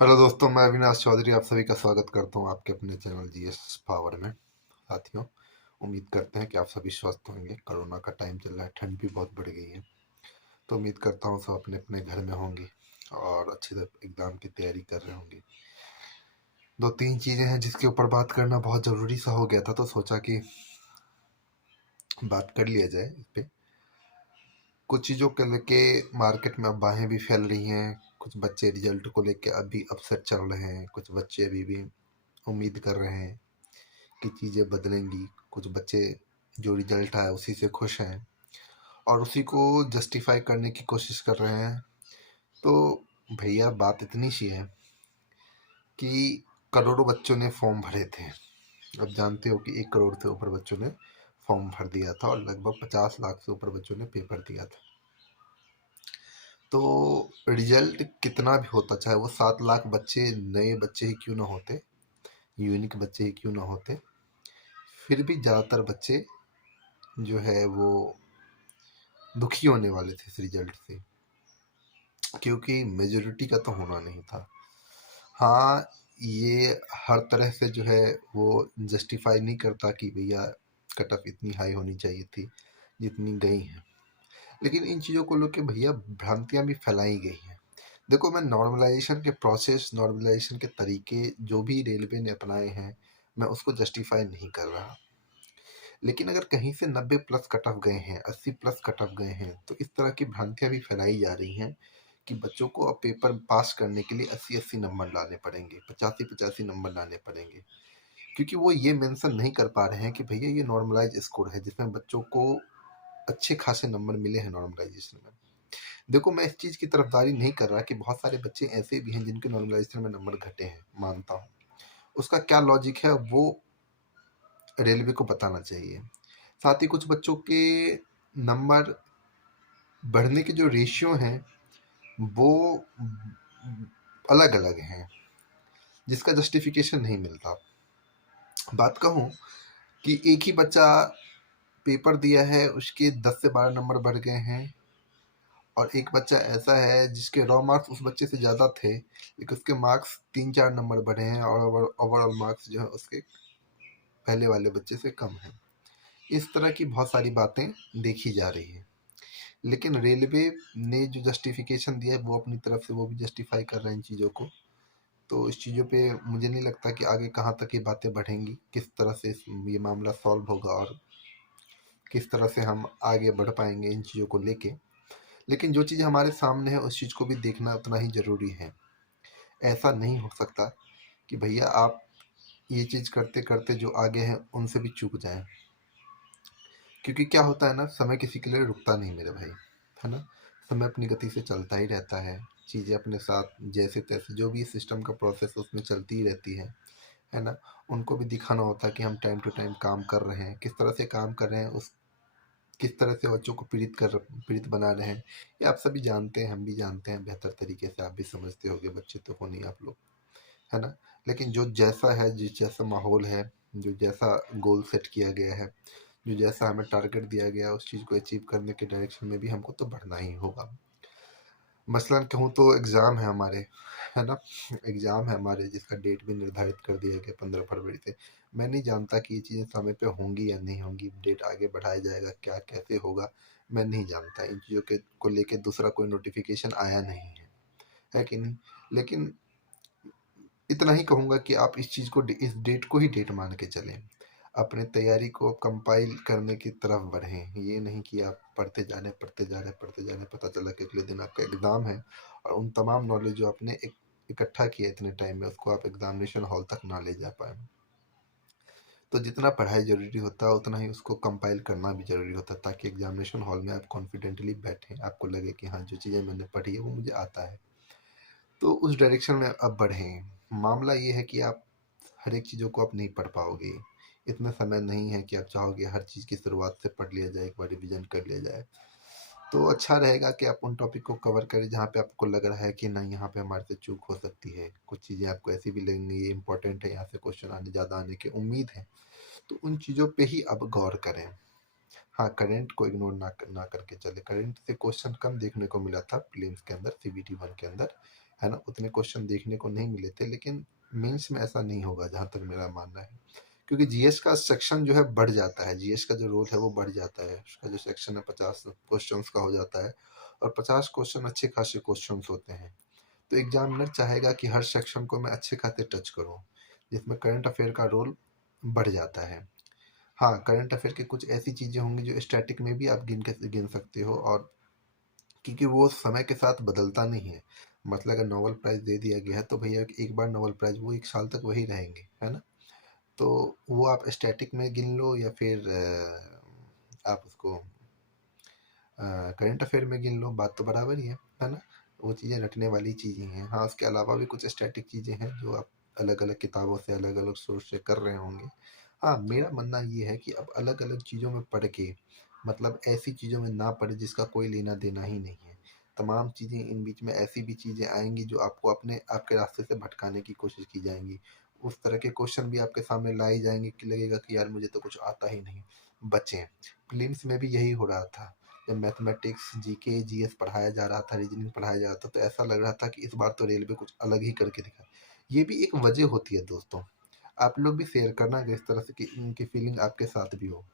Hello दोस्तों, मैं अविनाश चौधरी आप सभी का स्वागत करता हूं आपके अपने चैनल जीएस पावर में। साथियों, उम्मीद करते हैं कि आप सभी स्वस्थ होंगे। कोरोना का टाइम चल रहा है, ठंड भी बहुत बढ़ गई है, तो उम्मीद करता हूं सब अपने अपने घर में होंगे और अच्छे से एग्ज़ाम की तैयारी कर रहे होंगे। दो तीन चीज़ें हैं जिसके ऊपर बात करना बहुत ज़रूरी सा हो गया था, तो सोचा कि बात कर लिया जाए इस पे। कुछ चीज़ों को लेके मार्केट में अफवाहें भी फैल रही हैं। कुछ बच्चे रिजल्ट को लेके अभी अपसेट चल रहे हैं, कुछ बच्चे अभी भी उम्मीद कर रहे हैं कि चीज़ें बदलेंगी। कुछ बच्चे जो रिजल्ट आया उसी से खुश हैं और उसी को जस्टिफाई करने की कोशिश कर रहे हैं। तो भैया बात इतनी सी है कि करोड़ों बच्चों ने फॉर्म भरे थे। अब जानते हो कि 1 करोड़ से ऊपर बच्चों ने फॉर्म भर दिया था और लगभग 50 लाख से ऊपर बच्चों ने पेपर दिया था। तो रिजल्ट कितना भी होता, चाहे वो 7 लाख बच्चे नए बच्चे ही क्यों ना होते, यूनिक बच्चे ही क्यों ना होते, फिर भी ज़्यादातर बच्चे जो है वो दुखी होने वाले थे इस रिजल्ट से, क्योंकि मेजोरिटी का तो होना नहीं था। हाँ, ये हर तरह से जो है वो जस्टिफाई नहीं करता कि भैया कट ऑफ इतनी हाई होनी चाहिए थी जितनी गई हैं, लेकिन इन चीज़ों को लेके भैया भ्रांतियाँ भी फैलाई गई हैं। देखो, मैं नॉर्मलाइजेशन के प्रोसेस, नॉर्मलाइजेशन के तरीके जो भी रेलवे ने अपनाए हैं, मैं उसको जस्टिफाई नहीं कर रहा। लेकिन अगर कहीं से 90 प्लस कट ऑफ गए हैं, 80 प्लस कट ऑफ गए हैं, तो इस तरह की भ्रांतियां भी फैलाई जा रही हैं कि बच्चों को अब पेपर पास करने के लिए 80-80 नंबर लाने पड़ेंगे, 85-85 नंबर लाने पड़ेंगे, क्योंकि वो ये मेंशन नहीं कर पा रहे हैं कि भैया ये नॉर्मलाइज स्कोर है जिसमें बच्चों को अच्छे खासे नंबर मिले हैं नॉर्मलाइजेशन में। देखो, मैं इस चीज़ की तरफदारी नहीं कर रहा कि बहुत सारे बच्चे ऐसे भी हैं जिनके नॉर्मलाइजेशन में नंबर घटे हैं, मानता हूँ। उसका क्या लॉजिक है वो रेलवे को बताना चाहिए। साथ ही कुछ बच्चों के नंबर बढ़ने के जो रेशियो हैं वो अलग अलग हैं, जिसका जस्टिफिकेशन नहीं मिलता। बात कहूँ कि एक ही बच्चा पेपर दिया है, उसके 10 से 12 नंबर बढ़ गए हैं, और एक बच्चा ऐसा है जिसके रॉ मार्क्स उस बच्चे से ज़्यादा थे लेकिन उसके मार्क्स 3-4 नंबर बढ़े हैं और ओवरऑल मार्क्स जो है उसके पहले वाले बच्चे से कम है। इस तरह की बहुत सारी बातें देखी जा रही है, लेकिन रेलवे ने जो जस्टिफिकेशन दिया है वो अपनी तरफ से वो भी जस्टिफाई कर रहे हैं इन चीज़ों को। तो इस चीज़ों पे मुझे नहीं लगता कि आगे कहाँ तक ये बातें बढ़ेंगी, किस तरह से ये मामला सॉल्व होगा और किस तरह से हम आगे बढ़ पाएंगे इन चीज़ों को लेके। लेकिन जो चीज़ हमारे सामने है उस चीज़ को भी देखना उतना ही ज़रूरी है। ऐसा नहीं हो सकता कि भैया आप ये चीज़ करते करते जो आगे हैं उनसे भी चूक जाएं, क्योंकि क्या होता है ना, समय किसी के लिए रुकता नहीं मेरे भाई, है ना। समय अपनी गति से चलता ही रहता है, चीज़ें अपने साथ जैसे तैसे जो भी सिस्टम का प्रोसेस उसमें चलती ही रहती है ना। उनको भी दिखाना होता है कि हम टाइम टू टाइम काम कर रहे हैं, किस तरह से काम कर रहे हैं, उस किस तरह से बच्चों को पीड़ित बना रहे हैं, ये आप सभी जानते हैं, हम भी जानते हैं बेहतर तरीके से, आप भी समझते होंगे, बच्चे तो हो नहीं आप लोग, है ना। लेकिन जो जैसा है, जिस जैसा माहौल है, जो जैसा गोल सेट किया गया है, जो जैसा हमें टारगेट दिया गया है, उस चीज़ को अचीव करने के डायरेक्शन में भी हमको तो बढ़ना ही होगा। मसलन कहूँ तो एग्ज़ाम है हमारे, है ना। एग्ज़ाम है हमारे जिसका डेट भी निर्धारित कर दिया गया 15 फरवरी से। मैं नहीं जानता कि ये चीज़ें समय पे होंगी या नहीं होंगी, डेट आगे बढ़ाया जाएगा, क्या कैसे होगा, मैं नहीं जानता। इन चीज़ों के को लेके दूसरा कोई नोटिफिकेशन आया नहीं है कि नहीं। लेकिन इतना ही कहूँगा कि आप इस चीज़ को इस डेट को ही डेट मान के चलें, अपने तैयारी को कंपाइल करने की तरफ बढ़ें। ये नहीं कि आप पढ़ते जा रहे हैं, पढ़ते जा रहे हैं, पढ़ते जा रहे हैं, पता चला कि अगले दिन आपका एग्ज़ाम है और उन तमाम नॉलेज जो आपने इकट्ठा किया इतने टाइम में उसको आप एग्जामिनेशन हॉल तक ना ले जा पाए। तो जितना पढ़ाई ज़रूरी होता है उतना ही उसको कंपाइल करना भी ज़रूरी होता है, ताकि एग्जामिनेशन हॉल में आप कॉन्फिडेंटली बैठें, आपको लगे कि हाँ, जो चीज़ें मैंने पढ़ी है वो मुझे आता है। तो उस डायरेक्शन में अब बढ़ें। मामला ये है कि आप हर एक चीज़ों को आप नहीं पढ़ पाओगे। इतना समय नहीं है कि आप चाहोगे हर चीज़ की शुरुआत से पढ़ लिया जाए, एक बार रिविज़न कर लिया जाए। तो अच्छा रहेगा कि आप उन टॉपिक को कवर करें जहाँ पे आपको लग रहा है कि नहीं, यहाँ पे हमारे से चूक हो सकती है। कुछ चीज़ें आपको ऐसी भी लगेंगी ये इंपॉर्टेंट है, यहाँ से क्वेश्चन आने ज़्यादा आने की उम्मीद है। तो उन चीज़ों पे ही अब गौर करें। हाँ, करंट को इग्नोर ना करके चले। करंट से क्वेश्चन कम देखने को मिला था प्रीलिम्स के अंदर, सीबीटी 1 के अंदर, है ना? उतने क्वेश्चन देखने को नहीं मिले थे, लेकिन मेंस में ऐसा नहीं होगा जहाँ तक मेरा मानना है। क्योंकि जीएस का सेक्शन जो है बढ़ जाता है, जीएस का जो रोल है वो बढ़ जाता है। उसका जो सेक्शन है 50 क्वेश्चंस का हो जाता है और 50 क्वेश्चन अच्छे खासे क्वेश्चंस होते हैं। तो एग्जामिनर चाहेगा कि हर सेक्शन को मैं अच्छे खासे टच करूँ, जिसमें करंट अफेयर का रोल बढ़ जाता है। हाँ, करंट अफेयर की कुछ ऐसी चीज़ें होंगी जो स्टैटिक में भी आप गिन सकते हो, और क्योंकि वो समय के साथ बदलता नहीं है। मतलब अगर नोबेल प्राइज़ दे दिया गया है तो भैया एक बार नोबेल प्राइज़ वो 1 साल तक वही रहेंगे, है ना? तो वो आप स्टैटिक में गिन लो या फिर आप उसको करंट अफेयर में गिन लो, बात तो बराबर ही है ना? वो चीज़ें रटने वाली चीज़ें हैं। हाँ, उसके अलावा भी कुछ स्टैटिक चीज़ें हैं जो आप अलग-अलग किताबों से, अलग-अलग सोर्स से कर रहे होंगे। हाँ, मेरा मानना ये है कि अब अलग-अलग चीज़ों में पढ़ के, मतलब ऐसी चीज़ों में ना पड़े जिसका कोई लेना-देना ही नहीं है। तमाम चीज़ें इन बीच में ऐसी भी चीज़ें आएँगी जो आपको आपके रास्ते से भटकाने की कोशिश की जाएँगी। उस तरह के क्वेश्चन भी आपके सामने लाए जाएँगे कि लगेगा कि यार मुझे तो कुछ आता ही नहीं। बचें। प्रीलिम्स में भी यही हो रहा था। जब मैथमेटिक्स, जीके, जीएस पढ़ाया जा रहा था, रीजनिंग पढ़ाया जा रहा था, तो ऐसा लग रहा था कि इस बार तो रेलवे कुछ अलग ही करके दिखा। ये भी एक वजह होती है दोस्तों। आप लोग भी शेयर करना कि इस तरह से कि इनकी फीलिंग आपके साथ भी हो।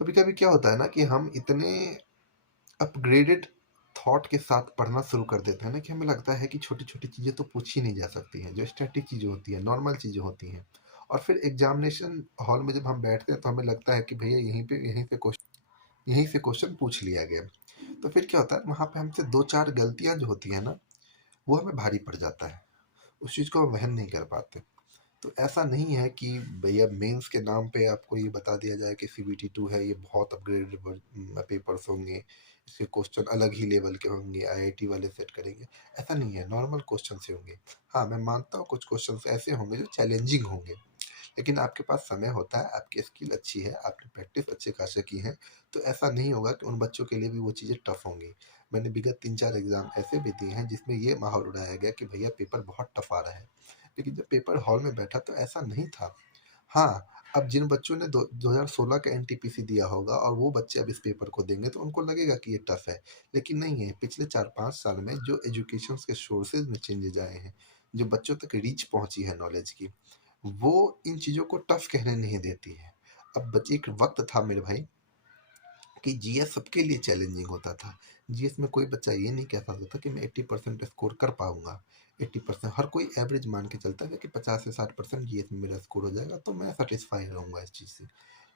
कभी-कभी क्या होता है ना कि हम इतने अपग्रेडेड थॉट के साथ पढ़ना शुरू कर देते हैं ना कि हमें लगता है कि छोटी-छोटी चीज़ें तो पूछी नहीं जा सकती हैं, जो स्टैटिक चीज़ें होती हैं, नॉर्मल चीज़ें होती हैं। और फिर एग्ज़ामिनेशन हॉल में जब हम बैठते हैं तो हमें लगता है कि भैया यहीं से क्वेश्चन पूछ लिया गया। तो फिर क्या होता है, वहाँ पे हमसे 2-4 गलतियाँ जो होती हैं ना, वो हमें भारी पड़ जाता है। उस चीज़ को हम वहन नहीं कर पाते। तो ऐसा नहीं है कि भैया मेंस के नाम पे आपको ये बता दिया जाए कि सीबीटी 2 है, ये बहुत अपग्रेडेड पेपर्स होंगे, इसके क्वेश्चन अलग ही लेवल के होंगे, आईआईटी वाले सेट करेंगे। ऐसा नहीं है, नॉर्मल क्वेश्चन से होंगे। हाँ, मैं मानता हूँ कुछ क्वेश्चन ऐसे होंगे जो चैलेंजिंग होंगे, लेकिन आपके पास समय होता है, आपकी स्किल अच्छी है, आपने प्रैक्टिस अच्छे खासे की है, तो ऐसा नहीं होगा कि उन बच्चों के लिए भी वो चीज़ें टफ होंगी। मैंने विगत 3-4 एग्ज़ाम ऐसे भी दिए हैं जिसमें ये माहौल उड़ाया गया कि भैया पेपर बहुत टफ आ रहा है। लेकिन जब पेपर हॉल में बैठा तो ऐसा नहीं था। हाँ, अब जिन बच्चों ने 2016 का एनटीपीसी दिया होगा और वो बच्चे अब इस पेपर को देंगे तो उनको लगेगा कि ये टफ है। लेकिन नहीं है, पिछले 4-5 साल में जो एजुकेशन के सोर्सेज़ में चेंजेज़ आए हैं, जो बच्चों तक रीच पहुँची है नॉलेज की, वो इन चीज़ों को टफ कहने नहीं देती है। अब बच्चे एक वक़्त था मेरे भाई कि जीएस सबके लिए चैलेंजिंग होता था। जीएस में कोई बच्चा ये नहीं कह सकता था कि मैं 80% स्कोर कर पाऊँगा। 80% हर कोई एवरेज मान के चलता था कि 50 से 60% जीएस में मेरा स्कोर हो जाएगा तो मैं सैटिस्फाई रहूँगा इस चीज़ से।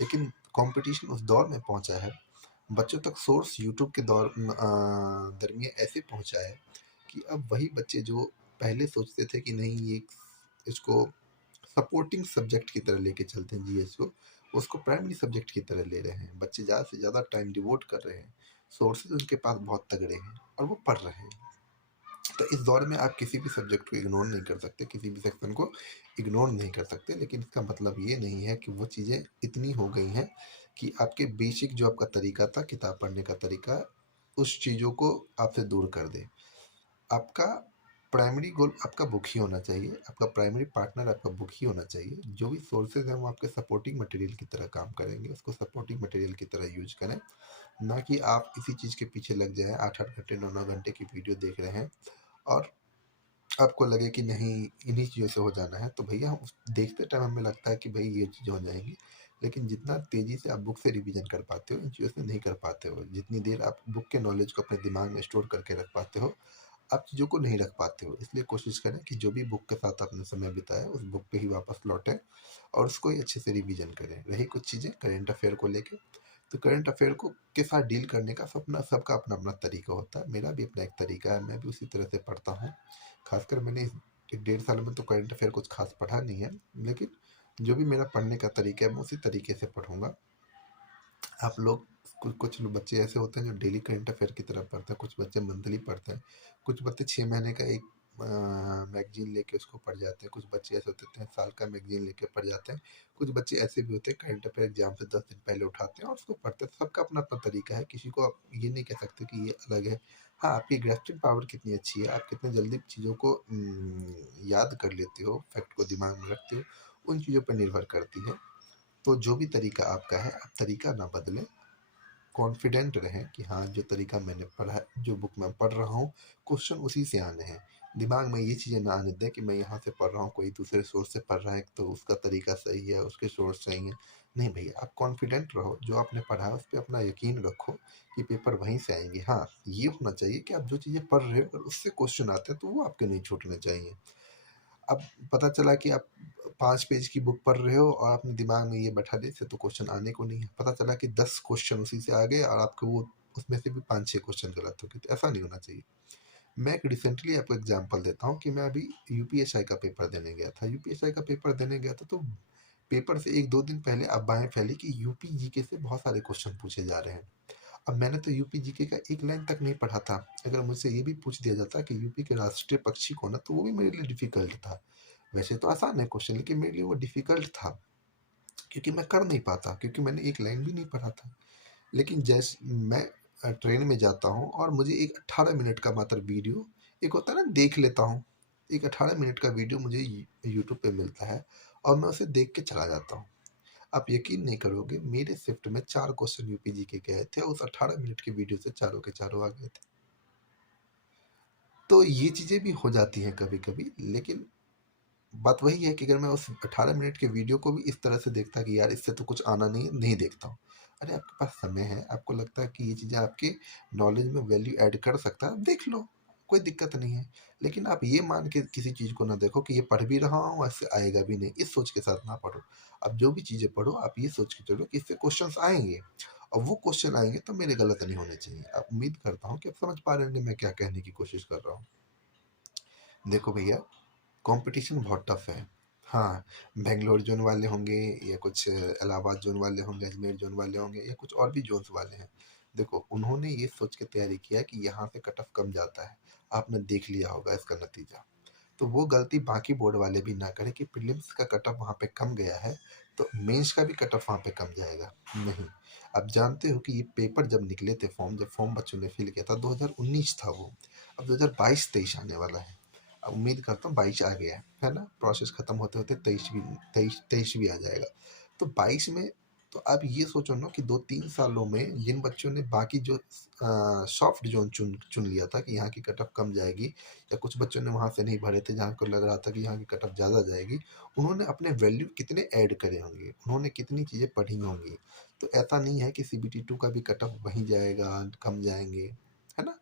लेकिन कॉम्पिटिशन उस दौर में पहुँचा है, बच्चों तक सोर्स यूट्यूब के दरमियान ऐसे पहुँचा है कि अब वही बच्चे जो पहले सोचते थे कि नहीं ये इसको सपोर्टिंग सब्जेक्ट की तरह लेके चलते हैं जीएस को, उसको प्राइमरी सब्जेक्ट की तरह ले रहे हैं। बच्चे ज़्यादा से ज़्यादा टाइम डिवोट कर रहे हैं, सोर्सेज उनके पास बहुत तगड़े हैं और वो पढ़ रहे हैं। तो इस दौर में आप किसी भी सब्जेक्ट को इग्नोर नहीं कर सकते, किसी भी सेक्शन को इग्नोर नहीं कर सकते, लेकिन इसका मतलब ये नहीं है कि वो चीज़ें इतनी हो गई हैं कि आपके बेसिक जो आपका तरीका था किताब पढ़ने का तरीका, उस चीज़ों को आपसे दूर कर दे। आपका प्राइमरी गोल आपका बुक ही होना चाहिए, आपका प्राइमरी पार्टनर आपका बुक ही होना चाहिए। जो भी सोर्सेज हैं वो आपके सपोर्टिंग मटेरियल की तरह काम करेंगे, उसको सपोर्टिंग मटेरियल की तरह यूज करें, ना कि आप इसी चीज़ के पीछे लग जाएं, 8-8 घंटे 9-9 घंटे की वीडियो देख रहे हैं और आपको लगे कि नहीं इन्हीं चीज़ों से हो जाना है। तो भैया हम देखते टाइम हमें लगता है कि भाई ये चीज़ें हो जाएंगी, लेकिन जितना तेज़ी से आप बुक से रिवीजन कर पाते हो इन चीज़ों से नहीं कर पाते हो। जितनी देर आप बुक के नॉलेज को अपने दिमाग में स्टोर करके रख पाते हो, आप चीज़ों को नहीं रख पाते हो। इसलिए कोशिश करें कि जो भी बुक के साथ आपने समय बिताया उस बुक पे ही वापस लौटें और उसको ही अच्छे से रिवीजन करें। रही कुछ चीज़ें करेंट अफेयर को लेके, तो करंट अफेयर को के साथ डील करने का सबका अपना अपना तरीका होता है। मेरा भी अपना एक तरीका है, मैं भी उसी तरह से पढ़ता हूँ। खासकर मैंने इस 1-1.5 साल में तो करंट अफेयर कुछ खास पढ़ा नहीं है, लेकिन जो भी मेरा पढ़ने का तरीका है मैं उसी तरीके से पढ़ूंगा। आप लोग कुछ कुछ लोग बच्चे ऐसे होते हैं जो डेली करंट अफेयर की तरफ पढ़ते हैं, कुछ बच्चे मंथली पढ़ते हैं, कुछ बच्चे 6 महीने का एक मैगजीन लेके उसको पढ़ जाते हैं, कुछ बच्चे ऐसे होते हैं साल का मैगजीन लेके पढ़ जाते हैं, कुछ बच्चे ऐसे भी होते हैं करंट अफेयर एग्जाम से 10 दिन पहले उठाते हैं और उसको पढ़ते हैं। सबका अपना अपना तरीका है, किसी को आप ये नहीं कह सकते कि ये अलग है। हाँ, आपकी ग्रेस्पिंग पावर कितनी अच्छी है, आप कितने जल्दी चीज़ों को याद कर लेते हो, फैक्ट को दिमाग में रखते हो, उन चीज़ों पर निर्भर करती है। तो जो भी तरीका आपका है, आप तरीका ना बदलें, कॉन्फिडेंट रहें कि हाँ, जो तरीका मैंने पढ़ा है, जो बुक मैं पढ़ रहा हूँ, क्वेश्चन उसी से आने हैं। दिमाग में ये चीज़ें ना आने दें कि मैं यहाँ से पढ़ रहा हूँ, कोई दूसरे सोर्स से पढ़ रहा है तो उसका तरीका सही है, उसके सोर्स सही है। नहीं भैया, आप कॉन्फिडेंट रहो, जो आपने पढ़ा है उस पे अपना यकीन रखो कि पेपर वहीं से आएंगे। हाँ, ये होना चाहिए कि आप जो चीज़ें पढ़ रहे हो अगर उससे क्वेश्चन आते हैं तो वो आपके नहीं छूटने चाहिए। अब पता चला कि आप 5 पेज की बुक पढ़ रहे हो और आपने दिमाग में ये बैठा दिया इससे तो क्वेश्चन आने को नहीं है। पता चला कि 10 क्वेश्चन उसी से आ गए और आपको वो उसमें से भी 5-6 क्वेश्चन गलत हो गए, तो ऐसा नहीं होना चाहिए। मैं एक रिसेंटली आपको एग्जांपल देता हूँ कि मैं अभी यूपीएसआई का पेपर देने गया था। यूपीएसआई का पेपर देने गया था तो पेपर से 1-2 दिन पहले अफवाहें फैली कि यूपी जीके से बहुत सारे क्वेश्चन पूछे जा रहे हैं। अब मैंने तो यूपी जीके का एक लाइन तक नहीं पढ़ा था। अगर मुझसे ये भी पूछ दिया जाता कि यूपी के राष्ट्रीय पक्षी कौन है, तो वो भी मेरे लिए डिफ़िकल्ट था। वैसे तो आसान है क्वेश्चन, लेकिन मेरे लिए वो डिफ़िकल्ट था, क्योंकि मैं कर नहीं पाता, क्योंकि मैंने एक लाइन भी नहीं पढ़ा था। लेकिन जैसे मैं ट्रेन में जाता हूँ और मुझे एक 18 मिनट का मात्र वीडियो, एक होता है ना देख लेता हूँ, एक 18 मिनट का वीडियो मुझे यूट्यूब पे मिलता है और मैं उसे देख के चला जाता हूँ। आप यकीन नहीं करोगे, मेरे शिफ्ट में 4 क्वेश्चन यूपी जीके के आए थे, उस 18 मिनट के वीडियो से चारों के चारों आ गए थे। तो ये चीज़ें भी हो जाती हैं कभी-कभी, लेकिन बात वही है कि अगर मैं उस 18 मिनट के वीडियो को भी इस तरह से देखता कि यार इससे तो कुछ आना नहीं है, नहीं देखता हूँ। अरे आपके पास समय है, आपको लगता है कि ये चीज़ें आपके नॉलेज में वैल्यू ऐड कर सकता है, देख लो, कोई दिक्कत नहीं है। लेकिन आप ये मान के किसी चीज़ को ना देखो कि ये पढ़ भी रहा हूँ, इससे आएगा भी नहीं, इस सोच के साथ ना पढ़ो। आप जो भी चीज़ें पढ़ो, आप ये सोच के चलो कि इससे क्वेश्चंस आएँगे और वो क्वेश्चन आएँगे तो मेरे गलत नहीं होने चाहिए। अब उम्मीद करता हूँ कि आप समझ पा रहे होंगे मैं क्या कहने की कोशिश कर रहा हूँ। देखो भैया, कंपटीशन बहुत टफ है। हाँ, बेंगलोर जोन वाले होंगे या कुछ इलाहाबाद जोन वाले होंगे, अजमेर जोन वाले होंगे या कुछ और भी जोन्स वाले हैं। देखो, उन्होंने ये सोच के तैयारी किया कि यहाँ से कट ऑफ कम जाता है। आपने देख लिया होगा इसका नतीजा। तो वो गलती बाकी बोर्ड वाले भी ना करें कि प्रीलिम्स का कट ऑफ वहाँ पे कम गया है, तो मेंस का भी कट ऑफ वहाँ पे कम जाएगा। नहीं, आप जानते हो कि ये पेपर जब निकले थे फॉर्म, जब फॉर्म बच्चों ने फिल किया था 2019 था वो। अब 2022-23 आने वाला है। उम्मीद करता हूँ 22 आ गया है ना? प्रोसेस खत्म होते होते 23 भी आ जाएगा। तो 22 में तो आप ये सोचो ना कि 2-3 सालों में जिन बच्चों ने बाकी जो सॉफ्ट जोन चुन चुन लिया था कि यहाँ की कट ऑफ कम जाएगी, या कुछ बच्चों ने वहाँ से नहीं भरे थे जहाँ को लग रहा था कि यहाँ की कट ऑफ ज़्यादा जाएगी, उन्होंने अपने वैल्यू कितने ऐड करे होंगे, उन्होंने कितनी चीज़ें पढ़ी होंगी। तो ऐसा नहीं है कि सीबीटी 2 का भी कट ऑफ वहीं जाएगा, कम जाएंगे, है ना?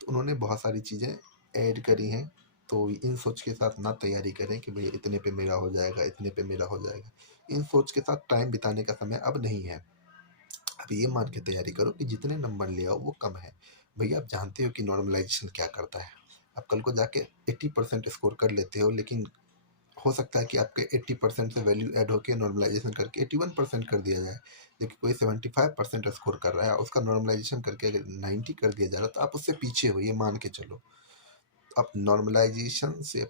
तो उन्होंने बहुत सारी चीज़ें ऐड करी हैं। तो इन सोच के साथ ना तैयारी करें कि भैया इतने पे मेरा हो जाएगा, इतने पे मेरा हो जाएगा। इन सोच के साथ टाइम बिताने का समय अब नहीं है। अब ये मान के तैयारी करो कि जितने नंबर ले आओ वो कम है। भैया आप जानते हो कि नॉर्मलाइजेशन क्या करता है। आप कल को जाके 80% स्कोर कर लेते हो, लेकिन हो सकता है कि आपके 80% से वैल्यू ऐड होके नॉर्मलाइजेशन करके 81% कर दिया जाए। लेकिन कोई 75% स्कोर कर रहा है, उसका नॉर्मलाइजेशन करके अगर 90 कर दिया जा रहा है, तो आप उससे पीछे हो, ये मान के चलो। आप नॉर्मलाइजेशन से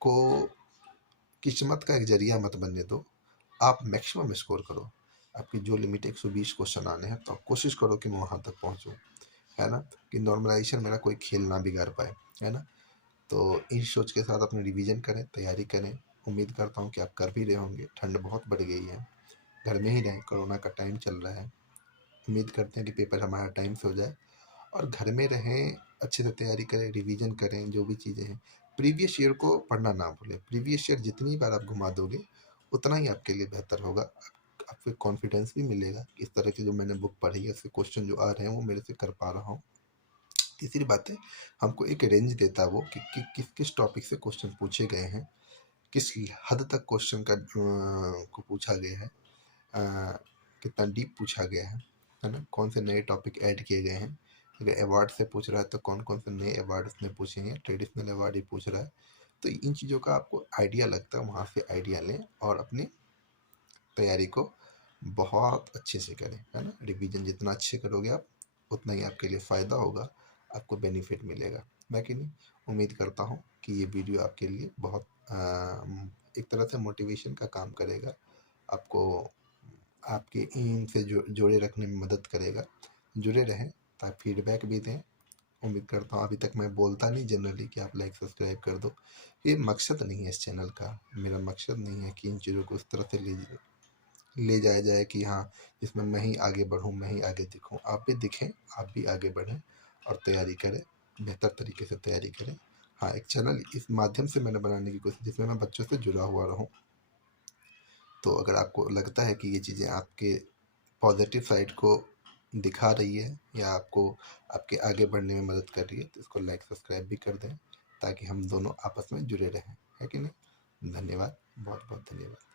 को किस्मत का एक जरिया मत बनने दो। आप मैक्सिमम स्कोर करो। आपकी जो लिमिट 120 क्वेश्चन आने हैं, तो आप कोशिश करो कि मैं वहाँ तक पहुँचूँ, है ना? कि नॉर्मलाइजेशन मेरा कोई खेल ना बिगाड़ पाए, है ना? तो इस सोच के साथ अपनी रिवीजन करें, तैयारी करें। उम्मीद करता हूँ कि आप कर भी रहे होंगे। ठंड बहुत बढ़ गई है, घर में ही रहें, कोरोना का टाइम चल रहा है। उम्मीद करते हैं कि पेपर हमारा टाइम से हो जाए और घर में रहें, अच्छे से तैयारी करें, रिवीजन करें, जो भी चीज़ें हैं। प्रीवियस ईयर को पढ़ना ना भूलें। प्रीवियस ईयर जितनी बार आप घुमा दोगे, उतना ही आपके लिए बेहतर होगा। आपको कॉन्फिडेंस भी मिलेगा कि इस तरह की जो मैंने बुक पढ़ी है, उसके क्वेश्चन जो आ रहे हैं वो मेरे से कर पा रहा हूँ। तीसरी बात है, हमको एक रेंज देता है वो कि किस किस टॉपिक से क्वेश्चन पूछे गए हैं, किस हद तक क्वेश्चन का को पूछा गया है, कितना डीप पूछा गया है ना? कौन से नए टॉपिक ऐड किए गए हैं। अगर अवार्ड से पूछ रहा है तो कौन कौन से नए अवार्ड उसने पूछे हैं, ट्रेडिशनल अवार्ड ही पूछ रहा है। तो इन चीज़ों का आपको आइडिया लगता है, वहाँ से आइडिया लें और अपनी तैयारी को बहुत अच्छे से करें, है ना? रिवीजन जितना अच्छे करोगे आप, उतना ही आपके लिए फ़ायदा होगा, आपको बेनिफिट मिलेगा, है कि नहीं? उम्मीद करता हूँ कि ये वीडियो आपके लिए बहुत एक तरह से मोटिवेशन का काम करेगा, आपको आपके एम से जोड़े रखने में मदद करेगा। जुड़े रहें, ताकि फीडबैक भी दें। उम्मीद करता हूँ, अभी तक मैं बोलता नहीं जनरली कि आप लाइक सब्सक्राइब कर दो। ये मकसद नहीं है इस चैनल का। मेरा मकसद नहीं है कि इन चीज़ों को इस तरह से ले जाया जाए कि हाँ, इसमें मैं ही आगे बढ़ूँ, मैं ही आगे दिखूँ। आप भी दिखें, आप भी आगे बढ़ें और तैयारी करें। बेहतर तरीके से तैयारी करें। हाँ, एक चैनल इस माध्यम से मैंने बनाने की कोशिश जिसमें मैं बच्चों से जुड़ा हुआ रहूँ। तो अगर आपको लगता है कि ये चीज़ें आपके पॉजिटिव साइड को दिखा रही है या आपको आपके आगे बढ़ने में मदद कर रही है, तो इसको लाइक सब्सक्राइब भी कर दें ताकि हम दोनों आपस में जुड़े रहें, है कि नहीं? धन्यवाद, बहुत बहुत धन्यवाद।